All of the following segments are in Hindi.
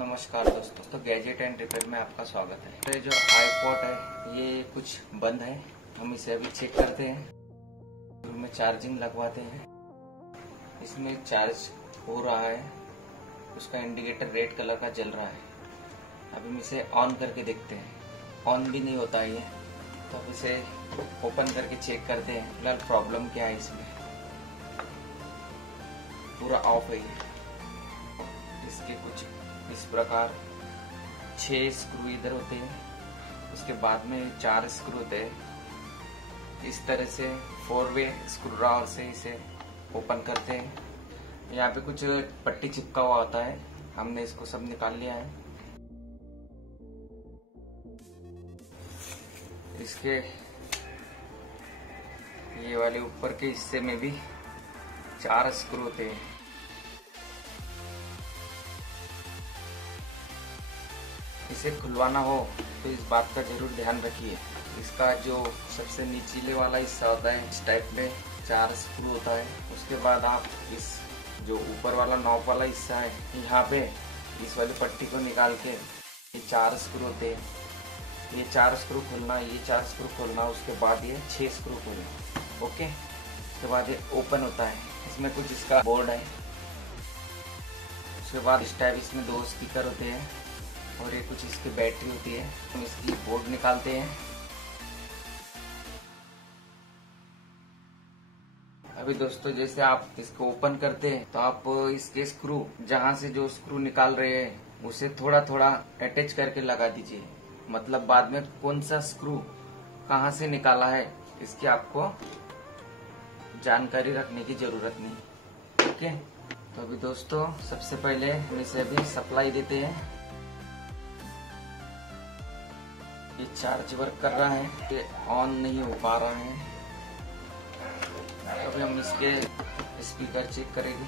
नमस्कार दोस्तों, तो गैजेट एंड रिपेयर में आपका स्वागत है। तो ये जो आईपॉड है ये कुछ बंद है, हम इसे अभी चेक करते हैं। शुरू में चार्जिंग लगवाते हैं, इसमें चार्ज हो रहा है, उसका इंडिकेटर रेड कलर का जल रहा है। अब हम इसे ऑन करके देखते हैं, ऑन भी नहीं होता है ये, तो अब इसे ओपन करके चेक करते हैं फिलहाल प्रॉब्लम क्या है। इसमें पूरा ऑफ है ये। इसके कुछ इस प्रकार 6 स्क्रू इधर होते हैं, उसके बाद में 4 स्क्रू होते हैं। इस तरह से 4 वे स्क्रू ड्रावर से इसे ओपन करते हैं। यहाँ पे कुछ पट्टी चिपका हुआ होता है, हमने इसको सब निकाल लिया है। इसके ये वाले ऊपर के हिस्से में भी 4 स्क्रू होते हैं। इसे खुलवाना हो तो इस बात का जरूर ध्यान रखिए, इसका जो सबसे निचले वाला हिस्सा होता है इस टाइप में 4 स्क्रू होता है। उसके बाद आप इस जो ऊपर वाला नॉब वाला हिस्सा है यहाँ पे इस वाली पट्टी को निकाल के ये 4 स्क्रू होते हैं, ये 4 स्क्रू खोलना, ये 4 स्क्रू खोलना, उसके बाद ये 6 स्क्रू खोलना। ओके, उसके बाद ये ओपन होता है। इसमें कुछ इसका बोर्ड है, उसके बाद इस टाइप इसमें 2 स्पीकर होते हैं और ये कुछ इसकी बैटरी होती है। हम इसकी बोर्ड निकालते हैं। अभी दोस्तों जैसे आप इसको ओपन करते हैं तो आप इसके स्क्रू जहां से जो स्क्रू निकाल रहे हैं उसे थोड़ा थोड़ा अटैच करके लगा दीजिए, मतलब बाद में कौन सा स्क्रू कहां से निकाला है इसकी आपको जानकारी रखने की जरूरत नहीं। ओके, तो अभी दोस्तों सबसे पहले हम इसे अभी सप्लाई देते हैं। ये चार्ज वर्क कर रहा है, ये ऑन नहीं हो पा रहा है। अभी हम इसके स्पीकर चेक करेंगे,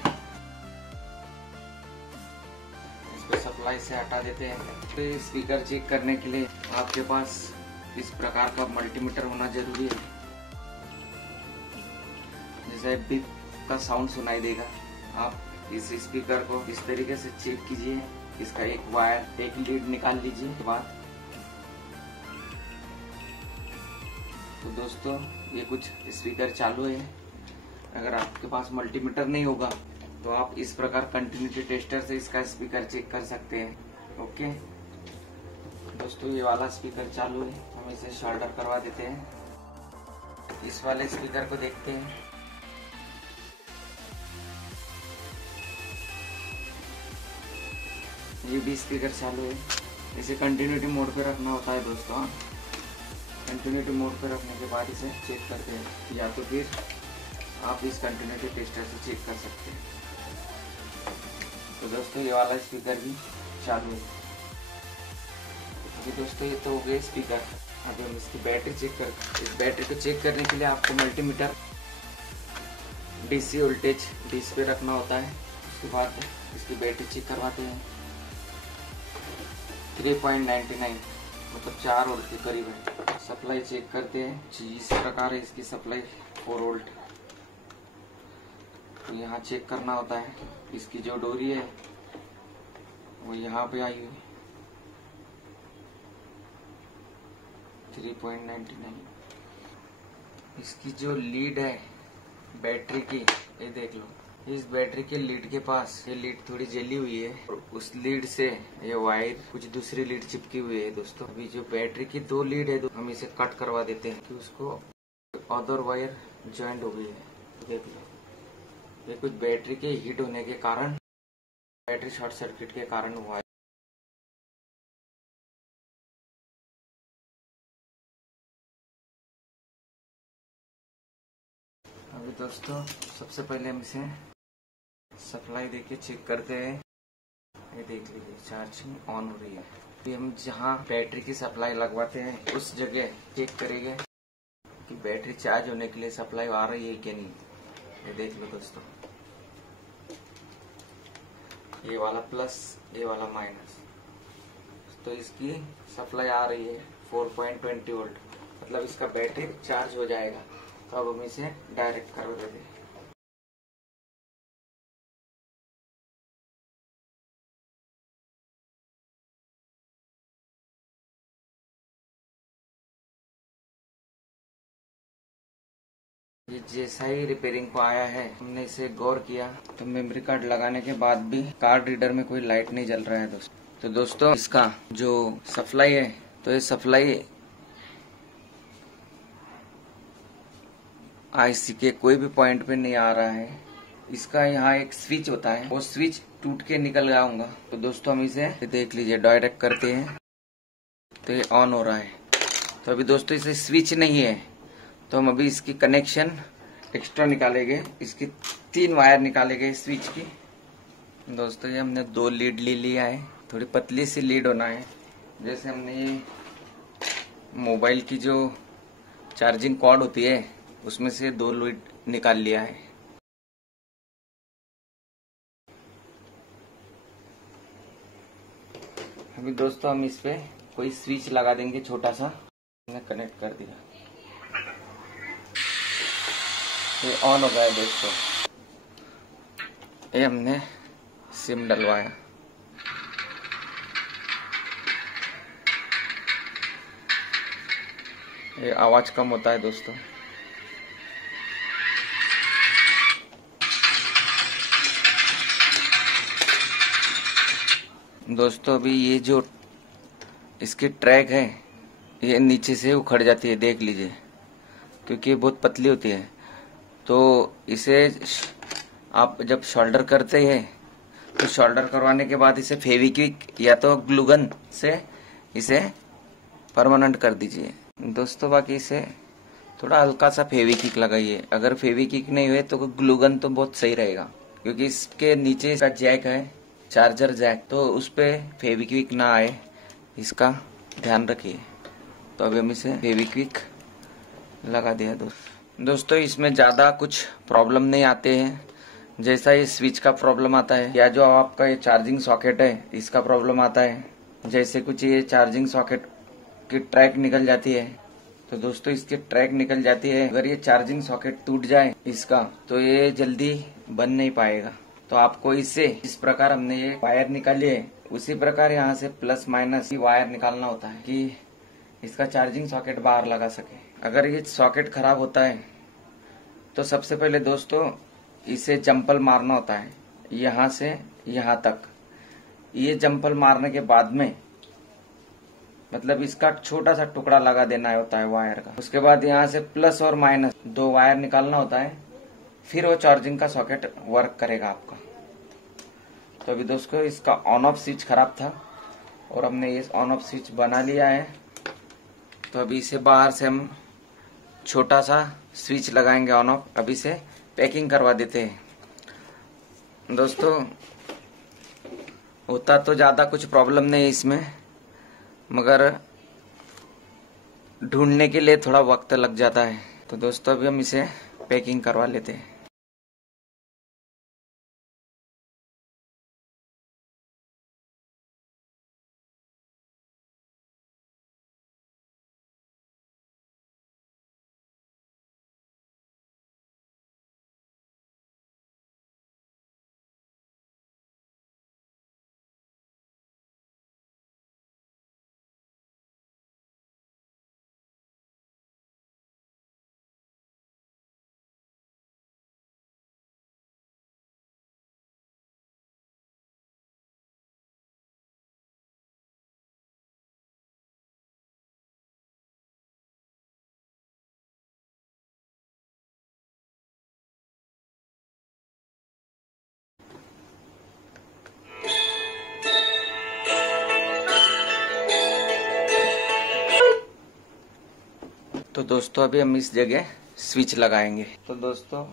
इसको सप्लाई से हटा देते हैं। तो स्पीकर चेक करने के लिए आपके पास इस प्रकार का मल्टीमीटर होना जरूरी है। जैसे बीप का साउंड सुनाई देगा, आप इस स्पीकर को इस तरीके से चेक कीजिए। इसका एक वायर, एक लीड निकाल लीजिए। के बाद तो दोस्तों ये कुछ स्पीकर चालू है। अगर आपके पास मल्टीमीटर नहीं होगा तो आप इस प्रकार कंटिन्यूटी टेस्टर से इसका स्पीकर चेक कर सकते हैं। ओके दोस्तों, ये वाला स्पीकर चालू है, हम इसे शोल्डर करवा देते हैं। इस वाले स्पीकर को देखते हैं। ये भी स्पीकर चालू है, इसे कंटिन्यूटी मोड पे रखना होता है दोस्तों। कंटिन्यूटी मोड पर रखने के बाद इसे चेक करते हैं, या तो फिर आप इस कंटिन्यूटी टेस्टर से चेक कर सकते हैं। तो दोस्तों ये वाला स्पीकर भी चालू है। अभी दोस्तों ये तो हो गए स्पीकर। अभी हम इसकी बैटरी चेक कर, इस बैटरी को चेक करने के लिए आपको मल्टीमीटर डीसी वोल्टेज डीस पे रखना होता है। उसके बाद इसकी बैटरी चेक करवाते हैं। 3.99 मतलब 4 वोल्ट के करीब है। सप्लाई चेक करते हैं, इस प्रकार है इसकी सप्लाई 4 वोल्ट। तो यहाँ चेक करना होता है। इसकी जो डोरी है वो यहाँ पे आई हुई 3.99। इसकी जो लीड है बैटरी की, ये देख लो, इस बैटरी के लीड के पास ये लीड थोड़ी जली हुई है और उस लीड से ये वायर कुछ दूसरी लीड चिपकी हुई है दोस्तों। अभी जो बैटरी की 2 लीड है हम इसे कट करवा देते हैं कि उसको अदर वायर ज्वाइंट हो गई है। देख लो, ये कुछ बैटरी के हीट होने के कारण, बैटरी शॉर्ट सर्किट के कारण हुआ है। अभी दोस्तों सबसे पहले हम इसे सप्लाई देके चेक करते हैं। ये देख लीजिए चार्जिंग ऑन हो रही है। अभी हम जहाँ बैटरी की सप्लाई लगवाते हैं उस जगह चेक करेंगे कि बैटरी चार्ज होने के लिए सप्लाई आ रही है कि नहीं। ये देख लो दोस्तों, ये वाला प्लस, ये वाला माइनस, तो इसकी सप्लाई आ रही है 4.20 वोल्ट, मतलब इसका बैटरी चार्ज हो जाएगा। तो अब हम इसे डायरेक्ट कर देते हैं। ये जैसा ही रिपेयरिंग को आया है, हमने इसे गौर किया तो मेमोरी कार्ड लगाने के बाद भी कार्ड रीडर में कोई लाइट नहीं जल रहा है दोस्तों। तो दोस्तों इसका जो सप्लाई है, तो ये सप्लाई आईसी के कोई भी पॉइंट पे नहीं आ रहा है। इसका यहाँ एक स्विच होता है, वो स्विच टूट के निकल गया होगा। तो दोस्तों हम इसे देख लीजिए, डायरेक्ट करते हैं तो ये ऑन हो रहा है। तो अभी दोस्तों इसे स्विच नहीं है, तो हम अभी इसकी कनेक्शन एक्स्ट्रा निकालेंगे। इसकी 3 वायर निकालेंगे स्विच की। दोस्तों ये हमने 2 लीड ले लिया है, थोड़ी पतली सी लीड होना है। जैसे हमने ये मोबाइल की जो चार्जिंग कॉर्ड होती है उसमें से 2 लीड निकाल लिया है। अभी दोस्तों हम इस पे कोई स्विच लगा देंगे छोटा सा। हमने कनेक्ट कर दिया, ये ऑन हो गया है दोस्तों। ये हमने सिम डलवाया। ये आवाज कम होता है दोस्तों। दोस्तों अभी ये जो इसकी ट्रैक है ये नीचे से उखड़ जाती है, देख लीजिए, क्योंकि ये बहुत पतली होती है। तो इसे आप जब शोल्डर करते हैं तो शोल्डर करवाने के बाद इसे फेविक्विक या तो ग्लूगन से इसे परमानेंट कर दीजिए दोस्तों। बाकी इसे थोड़ा हल्का सा फेविक्विक लगाइए। अगर फेविक्विक नहीं हुए तो ग्लूगन तो बहुत सही रहेगा, क्योंकि इसके नीचे इसका जैक है, चार्जर जैक, तो उस पे फेविक्विक ना आए, इसका ध्यान रखिए। तो अभी हम इसे फेविक्विक लगा दिया दोस्तों। इसमें ज्यादा कुछ प्रॉब्लम नहीं आते हैं, जैसा ये स्विच का प्रॉब्लम आता है या जो आपका ये चार्जिंग सॉकेट है इसका प्रॉब्लम आता है। जैसे कुछ ये चार्जिंग सॉकेट की ट्रैक निकल जाती है, तो दोस्तों इसकी ट्रैक निकल जाती है। अगर ये चार्जिंग सॉकेट टूट जाए इसका, तो ये जल्दी बन नहीं पाएगा। तो आपको इससे इस प्रकार हमने ये वायर निकाली है, उसी प्रकार यहाँ से प्लस माइनस की वायर निकालना होता है कि इसका चार्जिंग सॉकेट बाहर लगा सके। अगर ये सॉकेट खराब होता है तो सबसे पहले दोस्तों इसे जंपल मारना होता है, यहाँ से यहाँ तक। ये जंपल मारने के बाद में मतलब इसका छोटा सा टुकड़ा लगा देना होता है वायर का। उसके बाद यहाँ से प्लस और माइनस 2 वायर निकालना होता है, फिर वो चार्जिंग का सॉकेट वर्क करेगा आपका। तो अभी दोस्तों इसका ऑन ऑफ स्विच खराब था और हमने ये ऑन ऑफ स्विच बना लिया है। तो अभी इसे बाहर से हम छोटा सा स्विच लगाएंगे ऑन ऑफ। अभी से पैकिंग करवा देते हैं दोस्तों। होता तो ज्यादा कुछ प्रॉब्लम नहीं है इसमें, मगर ढूंढने के लिए थोड़ा वक्त लग जाता है। तो दोस्तों अभी हम इसे पैकिंग करवा लेते हैं। तो दोस्तों अभी हम इस जगह स्विच लगाएंगे। तो दोस्तों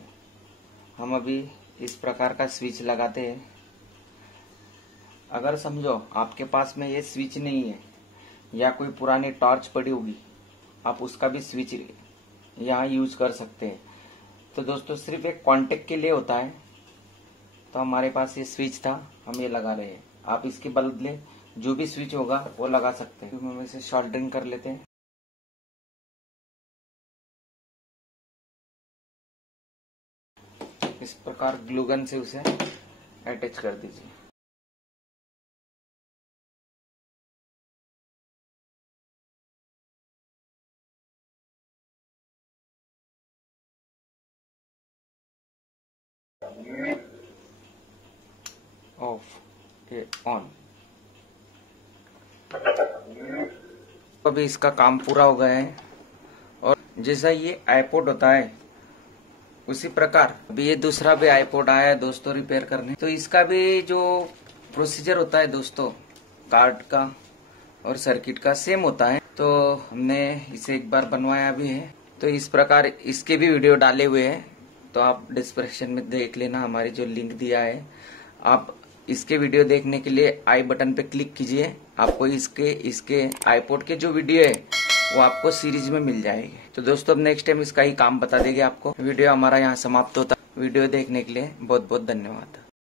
हम अभी इस प्रकार का स्विच लगाते हैं। अगर समझो आपके पास में ये स्विच नहीं है या कोई पुरानी टॉर्च पड़ी होगी, आप उसका भी स्विच यहाँ यूज कर सकते हैं। तो दोस्तों सिर्फ एक कांटेक्ट के लिए होता है। तो हमारे पास ये स्विच था, हम ये लगा रहे हैं। आप इसके बदले जो भी स्विच होगा वो लगा सकते हैं। तो हम इसे सोल्डरिंग कर लेते हैं। इस प्रकार ग्लूगन से उसे अटैच कर दीजिए। ऑफ, ये ऑन। अभी इसका काम पूरा हो गया है। और जैसा ये आईपॉड होता है उसी प्रकार अभी ये दूसरा भी आईपॉड आया है दोस्तों रिपेयर करने। तो इसका भी जो प्रोसीजर होता है दोस्तों, कार्ड का और सर्किट का सेम होता है। तो हमने इसे एक बार बनवाया भी है। तो इस प्रकार इसके भी वीडियो डाले हुए हैं, तो आप डिस्क्रिप्शन में देख लेना, हमारी जो लिंक दिया है। आप इसके वीडियो देखने के लिए आई बटन पे क्लिक कीजिए, आपको इसके आईपॉड के जो वीडियो है वो आपको सीरीज में मिल जाएगी। तो दोस्तों अब नेक्स्ट टाइम इसका ही काम बता देंगे आपको। वीडियो हमारा यहाँ समाप्त होता है। वीडियो देखने के लिए बहुत बहुत धन्यवाद।